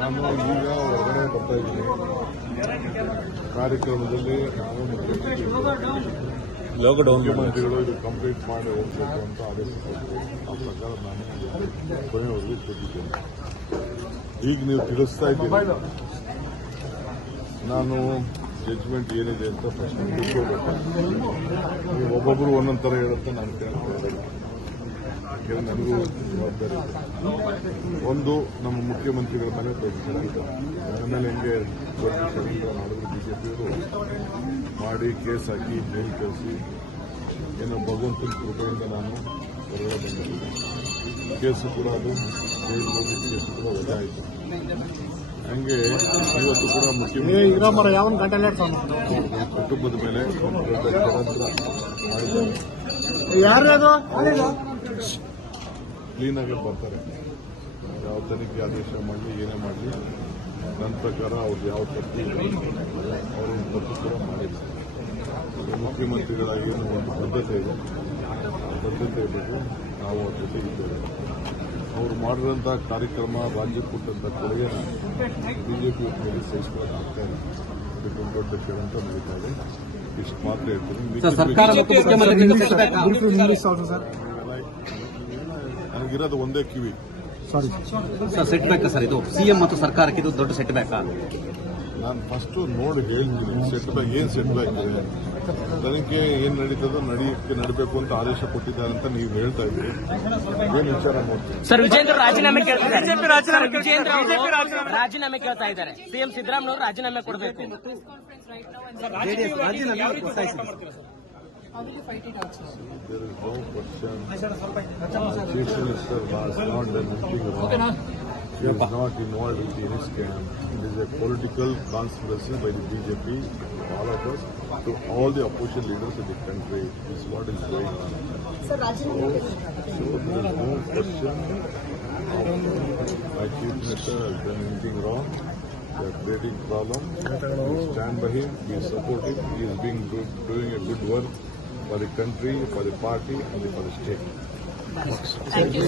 ನಾನು ಈಗ ಹೊರಗಡೆ ಬರ್ತಾ ಇದ್ದೀನಿ. ಕಾರ್ಯಕ್ರಮದಲ್ಲಿ ನಾನು ಮುಖ್ಯಮಂತ್ರಿಗಳು ಇದು ಕಂಪ್ಲೀಟ್ ಮಾಡಿ ಹೋಗಬೇಕು ಅಂತ ಆದೇಶಿಸಿದ್ರು. ಆ ಪ್ರಕಾರ ನಾನು ಕೊನೆಯವರೆಗೂ ಕೊಟ್ಟಿದ್ದೇನೆ. ಈಗ ನೀವು ತಿಳಿಸ್ತಾ ಇದ್ದೀರಿ, ನಾನು ಜಡ್ಜ್ಮೆಂಟ್ ಏನಿದೆ ಅಂತ ಫಸ್ಟ್ ತಿಳ್ಕೋಬೇಕು. ನೀವು ಒಬ್ಬೊಬ್ಬರು ಒಂದೊಂದು ಥರ ಹೇಳುತ್ತೆ ನಾನು ಕೇಳ್ತಾ ಯಾಕೆಂದ್ರೆ ನನಗೂ ಜವಾಬ್ದಾರಿ ಇದೆ. ಒಂದು, ನಮ್ಮ ಮುಖ್ಯಮಂತ್ರಿಗಳ ಮೇಲೆ ದೊಡ್ಡ ಷಡ್ಯಂತ್ರ, ನನ್ನ ಮೇಲೆ ಹೆಂಗೆ ದೊಡ್ಡ ಷಡ್ಯಂತ್ರ ಮಾಡಿದ್ರು ಬಿಜೆಪಿಯವರು ಮಾಡಿ ಕೇಸ್ ಹಾಕಿ ಜೈಲು ಕಳಿಸಿ, ಏನೋ ಭಗವಂತನ ಕೃಪೆಯಿಂದ ನಾನು ಹೊರಗಡೆ ಬಂದಿದ್ದೀನಿ. ಕೇಸು ಕೂಡ ಅದು ಜೈಲು ಹೋಗಿ ಕೇಸು ಕೂಡ ವಜಾ ಆಯಿತು. ಹಂಗೆ ಇವತ್ತು ಕೂಡ ಮುಖ್ಯಮಂತ್ರಿ ಕುಟುಂಬದ ಮೇಲೆ ದೊಡ್ಡ ಷಡ್ಯಂತ್ರ ಮಾಡಿದ್ದಾರೆ. ಕ್ಲೀನಾಗಿ ಬರ್ತಾರೆ. ಯಾವ ತನಿಖೆ ಆದೇಶ ಮಾಡಲಿ, ಏನೇ ಮಾಡಲಿ, ನನ್ನ ಪ್ರಕಾರ ಅವ್ರು ಯಾವ ತಪ್ಪು ಅವ್ರನ್ನ ತಪ್ಪು ಕೂಡ ಮಾಡಿಲ್ಲ. ಮುಖ್ಯಮಂತ್ರಿಗಳ ಏನು ಒಂದು ಬದ್ಧತೆ ಇದೆ, ಆ ಬದ್ಧತೆ ಬಗ್ಗೆ ನಾವು ಅವ್ರ ಜೊತೆ ಇದ್ದೇವೆ. ಅವರು ಮಾಡಿದಂಥ ಕಾರ್ಯಕ್ರಮ, ರಾಜ್ಯಕ್ಕೆ ಕೊಟ್ಟಂಥ ಕೊಡುಗೆನ ಬಿಜೆಪಿ ಮೇಲೆ ಸಹಿಸಿಕೊಳ್ಳೋಕೆ ಇದಕ್ಕೊಂದು ದೊಡ್ಡ ಷಡ್ಯಂತ್ರ ನಡೀತಾ ಇದೆ. ಇಷ್ಟು ಮಾತ್ರ ಹೇಳ್ತೀನಿ. ನನಗಿರೋದು ಒಂದೇ ಕಿವಿ. ಸರ್, ಸೆಟ್ ಬ್ಯಾಕ್ ಸರ್, ಇದು ಸಿಎಂ ಮತ್ತು ಸರ್ಕಾರಕ್ಕೆ ಇದು ದೊಡ್ಡ ಸೆಟ್ ಬ್ಯಾಕ್. ನಾನು ಫಸ್ಟ್ ನೋಡಿ ಹೇಳ್ತೀನಿ ಸೆಟ್ ಬ್ಯಾಕ್ ಏನು ಸೆಟ್ ಬ್ಯಾಕ್ ಇದೆ, ತನಿಖೆ ಏನು ನಡೀತದೋ ನಡೀಬೇಕು ಅಂತ ಆದೇಶ ಕೊಟ್ಟಿದ್ದಾರೆ ಅಂತ ನೀವು ಹೇಳ್ತಾ ಇದ್ದೀರಿ. ಏನು ವಿಚಾರ ನೋಡ್ತೀನಿ ಸರ್. ವಿಜೇಂದ್ರ ರಾಜೀನಾಮೆ ರಾಜೀನಾಮೆ ಕೇಳ್ತಾ ಇದ್ದಾರೆ. ಸಿಎಂ ಸಿದ್ದರಾಮಯ್ಯ ರಾಜೀನಾಮೆ ಕೊಡಬೇಕು. How will you fight it out, sir? There is no question. Chief Minister has not done anything wrong. He is not involved in any scam. It is a political conspiracy by the BJP, all of us, to all the opposition leaders in the country. This is what is going on. Sir, Rajinaama. So there is no question my Chief Minister has done anything wrong. They are creating problem. We stand by him. We support him. He is doing a good work for the country, for the party, and for the state. Thank you.